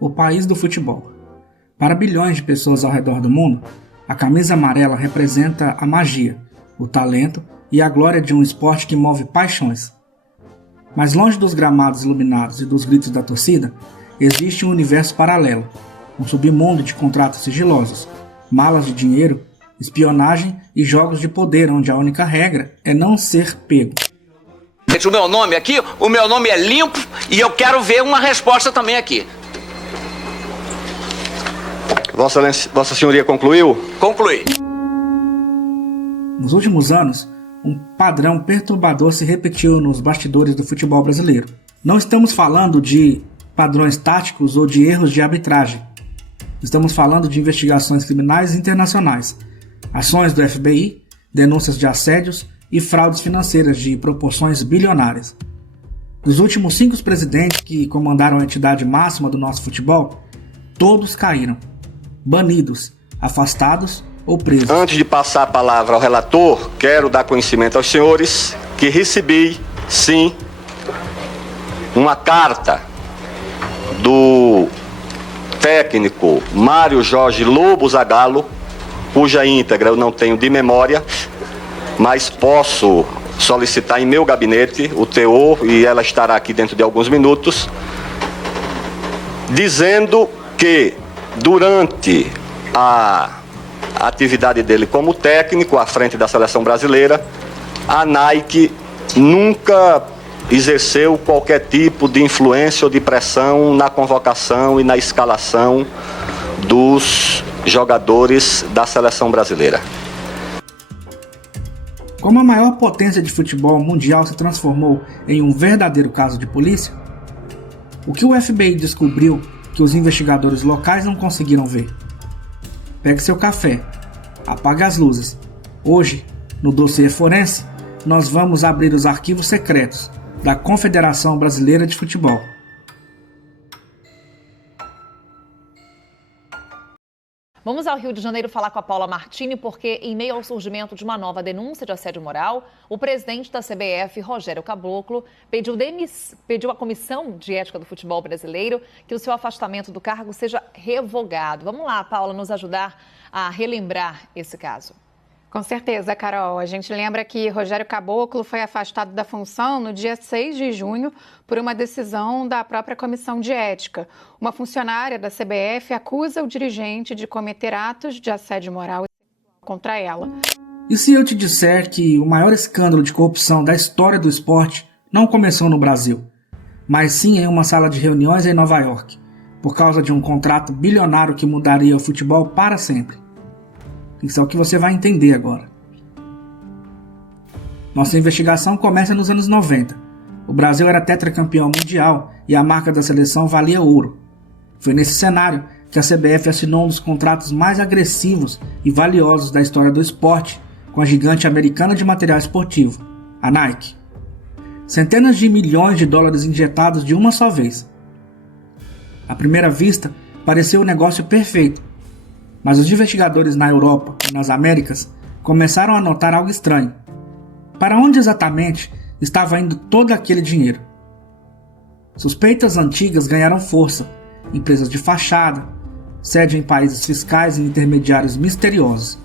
O país do futebol. Para bilhões de pessoas ao redor do mundo, a camisa amarela representa a magia, o talento e a glória de um esporte que move paixões. Mas longe dos gramados iluminados e dos gritos da torcida, existe um universo paralelo, um submundo de contratos sigilosos, malas de dinheiro, espionagem e jogos de poder onde a única regra é não ser pego. O meu nome aqui, o meu nome é limpo e eu quero ver uma resposta também aqui. Vossa Senhoria concluiu? Concluí. Nos últimos anos, um padrão perturbador se repetiu nos bastidores do futebol brasileiro. Não estamos falando de padrões táticos ou de erros de arbitragem. Estamos falando de investigações criminais internacionais, ações do FBI, denúncias de assédios e fraudes financeiras de proporções bilionárias. Dos últimos 5 presidentes que comandaram a entidade máxima do nosso futebol, todos caíram, banidos, afastados ou presos. Antes de passar a palavra ao relator, quero dar conhecimento aos senhores que recebi, sim, uma carta do técnico Mário Jorge Lobo Zagallo, cuja íntegra eu não tenho de memória, mas posso solicitar em meu gabinete o teor, e ela estará aqui dentro de alguns minutos, dizendo que durante a atividade dele como técnico à frente da seleção brasileira, a Nike nunca exerceu qualquer tipo de influência ou de pressão na convocação e na escalação dos jogadores da seleção brasileira. Como a maior potência de futebol mundial se transformou em um verdadeiro caso de polícia, o que o FBI descobriu que os investigadores locais não conseguiram ver? Pegue seu café, apague as luzes. Hoje, no dossiê forense, nós vamos abrir os arquivos secretos da Confederação Brasileira de Futebol. Vamos ao Rio de Janeiro falar com a Paula Martini, porque em meio ao surgimento de uma nova denúncia de assédio moral, o presidente da CBF, Rogério Caboclo, pediu à Comissão de Ética do Futebol Brasileiro que o seu afastamento do cargo seja revogado. Vamos lá, Paula, nos ajudar a relembrar esse caso. Com certeza, Carol. A gente lembra que Rogério Caboclo foi afastado da função no dia 6 de junho por uma decisão da própria Comissão de Ética. Uma funcionária da CBF acusa o dirigente de cometer atos de assédio moral contra ela. E se eu te disser que o maior escândalo de corrupção da história do esporte não começou no Brasil, mas sim em uma sala de reuniões em Nova York, por causa de um contrato bilionário que mudaria o futebol para sempre? Isso é o que você vai entender agora. Nossa investigação começa nos anos 90. O Brasil era tetracampeão mundial e a marca da seleção valia ouro. Foi nesse cenário que a CBF assinou um dos contratos mais agressivos e valiosos da história do esporte com a gigante americana de material esportivo, a Nike. Centenas de milhões de dólares injetados de uma só vez. À primeira vista, pareceu um negócio perfeito. Mas os investigadores na Europa e nas Américas começaram a notar algo estranho. Para onde exatamente estava indo todo aquele dinheiro? Suspeitas antigas ganharam força, empresas de fachada, sede em países fiscais e intermediários misteriosos.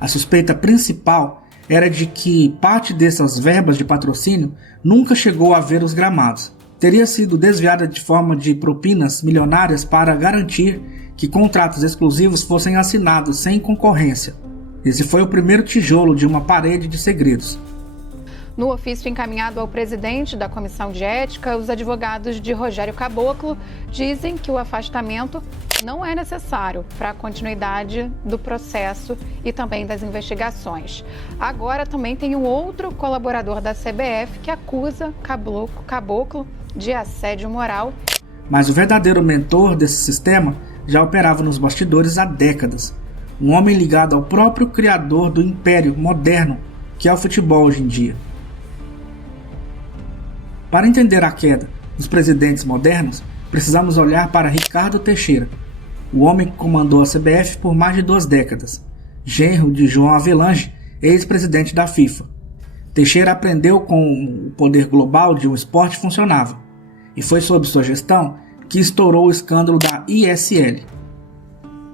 A suspeita principal era de que parte dessas verbas de patrocínio nunca chegou a ver os gramados. Teria sido desviada de forma de propinas milionárias para garantir que contratos exclusivos fossem assinados sem concorrência. Esse foi o primeiro tijolo de uma parede de segredos. No ofício encaminhado ao presidente da Comissão de Ética, os advogados de Rogério Caboclo dizem que o afastamento não é necessário para a continuidade do processo e também das investigações. Agora também tem um outro colaborador da CBF que acusa Caboclo de assédio moral. Mas o verdadeiro mentor desse sistema já operava nos bastidores há décadas. Um homem ligado ao próprio criador do império moderno que é o futebol hoje em dia. Para entender a queda dos presidentes modernos, precisamos olhar para Ricardo Teixeira, o homem que comandou a CBF por mais de 2 décadas, genro de João Avelange, ex-presidente da FIFA. Teixeira aprendeu com o poder global de um esporte funcionava, e foi sob sua gestão que estourou o escândalo da ISL.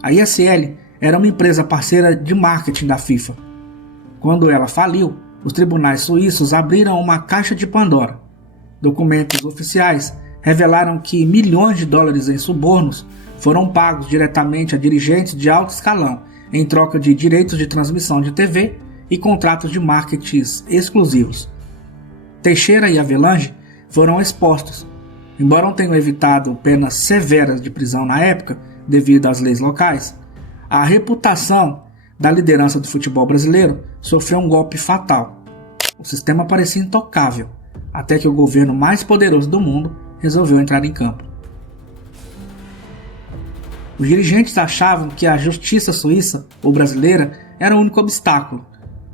A ISL era uma empresa parceira de marketing da FIFA. Quando ela faliu, os tribunais suíços abriram uma caixa de Pandora. Documentos oficiais revelaram que milhões de dólares em subornos foram pagos diretamente a dirigentes de alto escalão em troca de direitos de transmissão de TV e contratos de marketing exclusivos. Teixeira e Avelange foram expostos. Embora não tenham evitado penas severas de prisão na época, devido às leis locais, a reputação da liderança do futebol brasileiro sofreu um golpe fatal. O sistema parecia intocável, até que o governo mais poderoso do mundo resolveu entrar em campo. Os dirigentes achavam que a justiça suíça ou brasileira era o único obstáculo.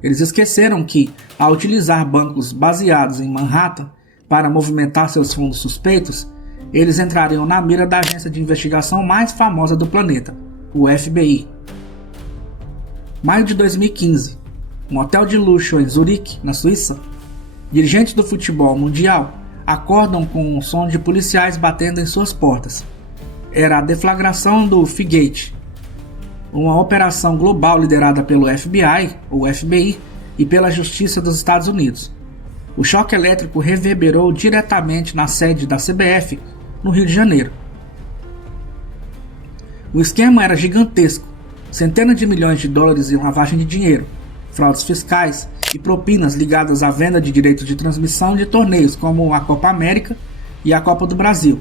Eles esqueceram que, ao utilizar bancos baseados em Manhattan para movimentar seus fundos suspeitos, eles entrariam na mira da agência de investigação mais famosa do planeta, o FBI. Maio de 2015, um hotel de luxo em Zurique, na Suíça, dirigentes do futebol mundial acordam com um som de policiais batendo em suas portas. Era a deflagração do Figate, uma operação global liderada pelo FBI, ou FBI, e pela Justiça dos Estados Unidos. O choque elétrico reverberou diretamente na sede da CBF, no Rio de Janeiro. O esquema era gigantesco, centenas de milhões de dólares em lavagem de dinheiro, fraudes fiscais e propinas ligadas à venda de direitos de transmissão de torneios como a Copa América e a Copa do Brasil.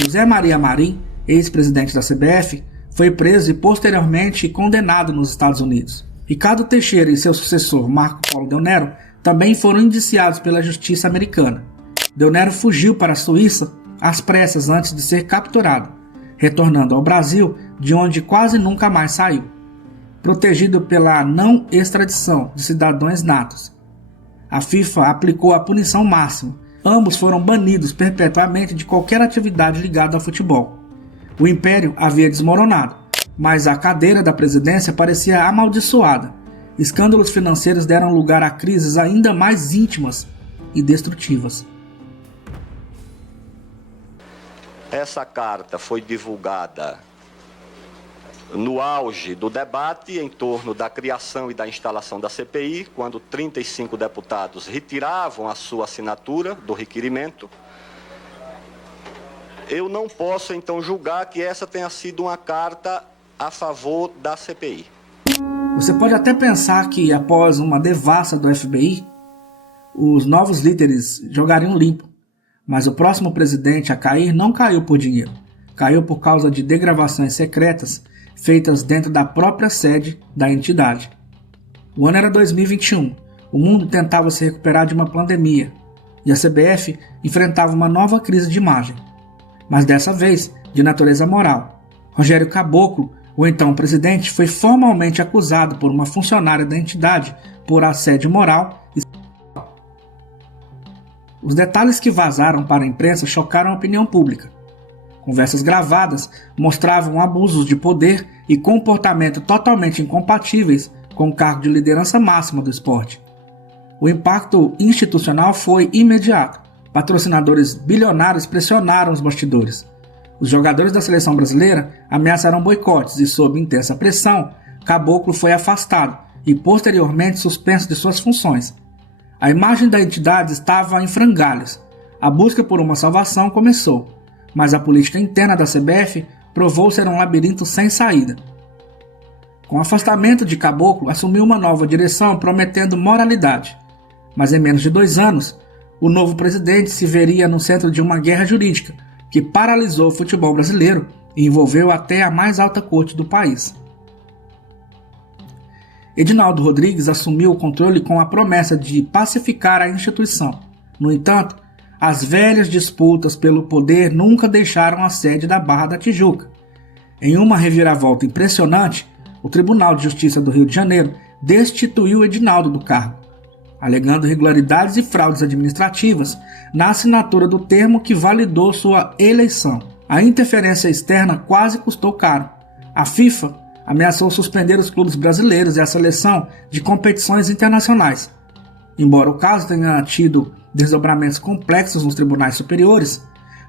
José Maria Marim, ex-presidente da CBF, foi preso e posteriormente condenado nos Estados Unidos. Ricardo Teixeira e seu sucessor, Marco Polo Del Nero, também foram indiciados pela justiça americana. Del Nero fugiu para a Suíça às pressas antes de ser capturado, retornando ao Brasil, de onde quase nunca mais saiu, protegido pela não extradição de cidadãos natos. A FIFA aplicou a punição máxima. Ambos foram banidos perpetuamente de qualquer atividade ligada ao futebol. O império havia desmoronado, mas a cadeira da presidência parecia amaldiçoada. Escândalos financeiros deram lugar a crises ainda mais íntimas e destrutivas. Essa carta foi divulgada no auge do debate em torno da criação e da instalação da CPI, quando 35 deputados retiravam a sua assinatura do requerimento. Eu não posso, então, julgar que essa tenha sido uma carta a favor da CPI. Você pode até pensar que, após uma devassa do FBI, os novos líderes jogariam limpo, mas o próximo presidente a cair não caiu por dinheiro, caiu por causa de degravações secretas feitas dentro da própria sede da entidade. O ano era 2021, o mundo tentava se recuperar de uma pandemia e a CBF enfrentava uma nova crise de imagem, mas dessa vez de natureza moral. Rogério Caboclo, o então presidente, foi formalmente acusado por uma funcionária da entidade por assédio moral e sexual. Os detalhes que vazaram para a imprensa chocaram a opinião pública. Conversas gravadas mostravam abusos de poder e comportamento totalmente incompatíveis com o cargo de liderança máxima do esporte. O impacto institucional foi imediato. Patrocinadores bilionários pressionaram os bastidores. Os jogadores da seleção brasileira ameaçaram boicotes e, sob intensa pressão, Caboclo foi afastado e posteriormente suspenso de suas funções. A imagem da entidade estava em frangalhos. A busca por uma salvação começou, mas a política interna da CBF provou ser um labirinto sem saída. Com o afastamento de Caboclo, assumiu uma nova direção prometendo moralidade. Mas em menos de 2 anos, o novo presidente se veria no centro de uma guerra jurídica que paralisou o futebol brasileiro e envolveu até a mais alta corte do país. Edinaldo Rodrigues assumiu o controle com a promessa de pacificar a instituição. No entanto, as velhas disputas pelo poder nunca deixaram a sede da Barra da Tijuca. Em uma reviravolta impressionante, o Tribunal de Justiça do Rio de Janeiro destituiu Edinaldo do cargo, alegando irregularidades e fraudes administrativas na assinatura do termo que validou sua eleição. A interferência externa quase custou caro. A FIFA ameaçou suspender os clubes brasileiros e a seleção de competições internacionais. Embora o caso tenha tido desdobramentos complexos nos tribunais superiores,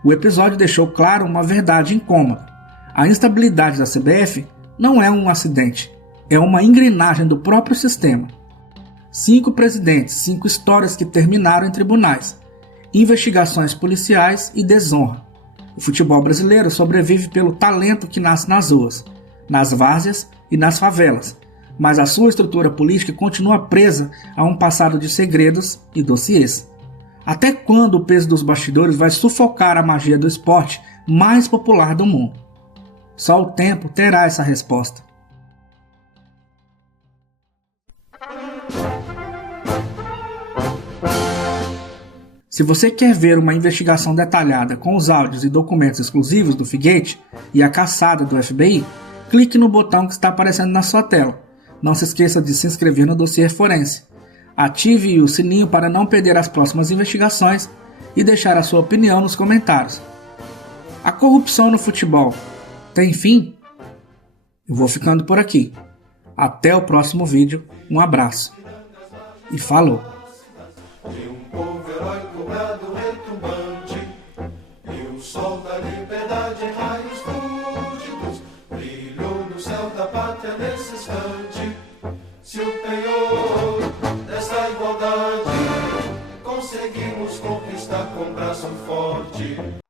o episódio deixou claro uma verdade incômoda. A instabilidade da CBF não é um acidente, é uma engrenagem do próprio sistema. 5 presidentes, 5 histórias que terminaram em tribunais, investigações policiais e desonra. O futebol brasileiro sobrevive pelo talento que nasce nas ruas, nas várzeas e nas favelas, mas a sua estrutura política continua presa a um passado de segredos e dossiês. Até quando o peso dos bastidores vai sufocar a magia do esporte mais popular do mundo? Só o tempo terá essa resposta. Se você quer ver uma investigação detalhada com os áudios e documentos exclusivos do Figate e a caçada do FBI, clique no botão que está aparecendo na sua tela. Não se esqueça de se inscrever no dossiê forense. Ative o sininho para não perder as próximas investigações e deixar a sua opinião nos comentários. A corrupção no futebol tem fim? Eu vou ficando por aqui. Até o próximo vídeo. Um abraço. E falou! E o sol da liberdade em raios fúlgidos brilhou no céu da pátria nesse instante. Se o penhor dessa igualdade conseguimos conquistar com braço forte.